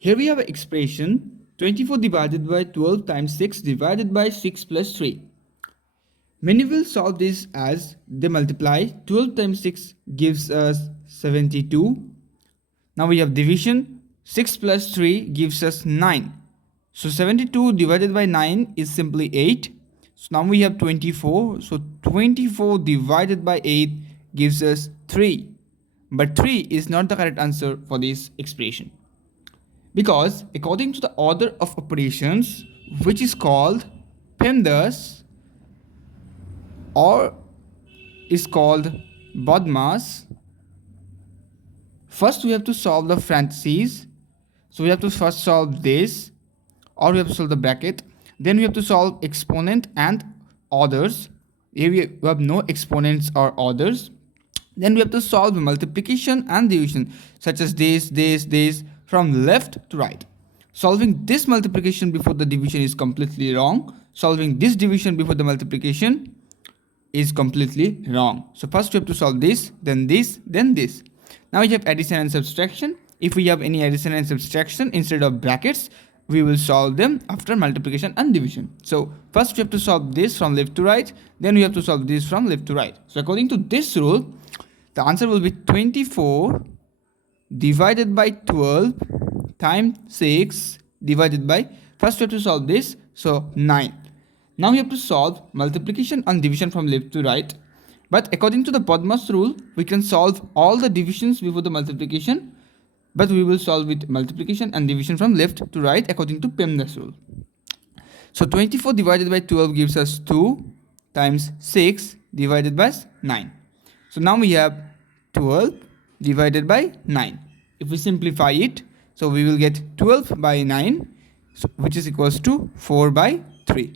Here we have an expression 24 divided by 12 times 6 divided by 6 plus 3. Many will solve this as they multiply. 12 times 6 gives us 72. Now we have division. 6 plus 3 gives us 9. So 72 divided by 9 is simply 8. So now we have 24. So 24 divided by 8 gives us 3. But 3 is not the correct answer for this expression, because according to the order of operations, which is called PEMDAS or is called BODMAS, first we have to solve the parentheses. So we have to first solve this, or we have to solve the bracket. Then we have to solve exponent and orders. Here we have no exponents or orders. Then we have to solve multiplication and division, such as this, from left to right. Solving this multiplication before the division is completely wrong. Solving this division before the multiplication is completely wrong. So first we have to solve this, then this, then this. Now we have addition and subtraction. If we have any addition and subtraction instead of brackets, we will solve them after multiplication and division. So first we have to solve this from left to right, then we have to solve this from left to right. So according to this rule, the answer will be 24 divided by 12 times 6 divided by, first we have to solve this, so 9. Now we have to solve multiplication and division from left to right. But according to the BODMAS rule, we can solve all the divisions before the multiplication, but we will solve with multiplication and division from left to right according to PEMDAS rule. So 24 divided by 12 gives us 2 times 6 divided by 9. So now we have 12 divided by 9. If we simplify it, so we will get 12 by 9, which is equals to 4 by 3.